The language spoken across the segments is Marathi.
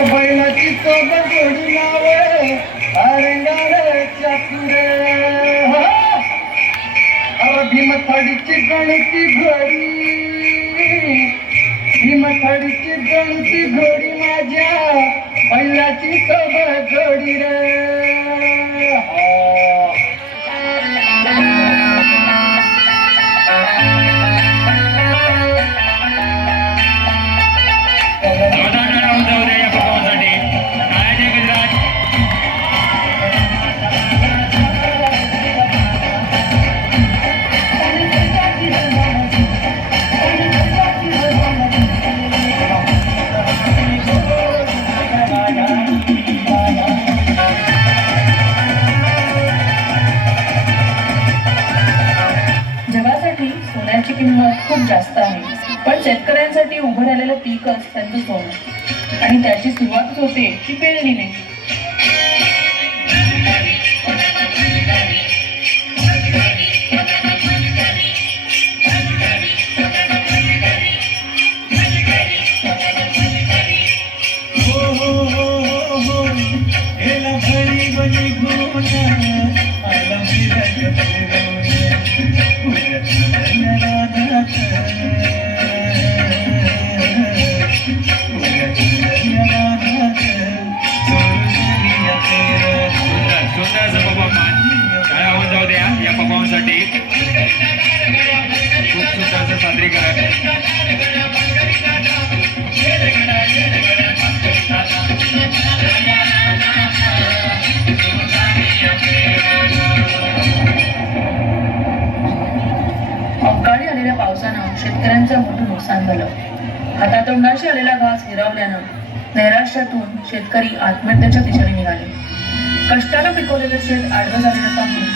बैलाची सोबत जोडी नावे अरंगाच्या पुढे भीमथडीची गणती घोडी भीमथडीची गणती घोडी माझ्या बैलाची सोबत जोडी रे सोन्याची किंमत खूप जास्त आहे, पण शेतकऱ्यांसाठी उभं राहिलेलं पीकच त्यांचं सोनं आणि त्याची सुरुवातच होते ती पेरणीने. अवकाळी आलेल्या पावसानं शेतकऱ्यांचं मोठं नुकसान झालं. हातातोंडाशी आलेला घास हिरावल्यानं नैराश्यातून शेतकरी आत्महत्येच्या दिशेने निघाले. कष्टानं पिकवलेलं शेत आडवं झालेलं पाहून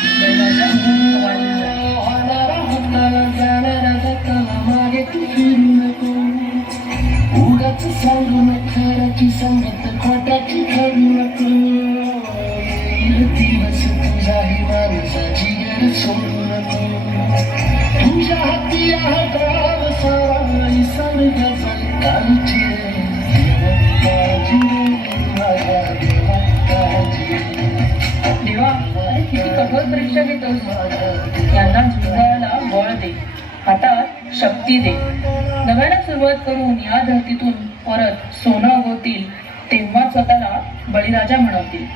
देवा किती कठोर परीक्षा घेतोस, यांना झुंजायला बळ दे, हातात शक्ती दे. नव्यानं सुरुवात करून या धरतीतून परत सोनं होतील तेव्हा स्वतःला बळीराजा म्हणवतील.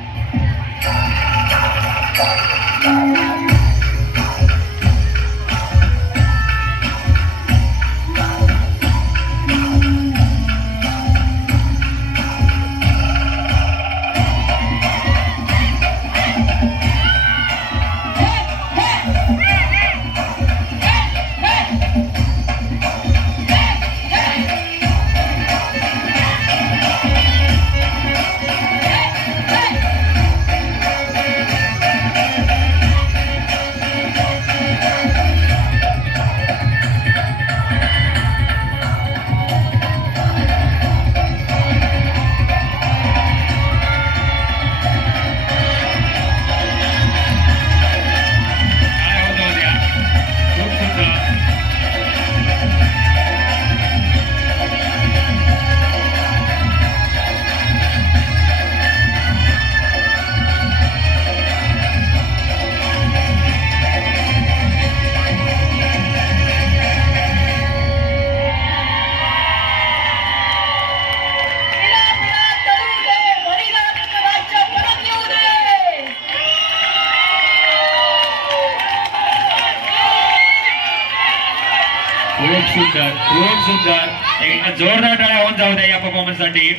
खूप सुंदर एक जोरदार टाळ्या होऊन जाऊ द्या या परफॉर्मन्स साठी.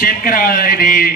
शेतकरी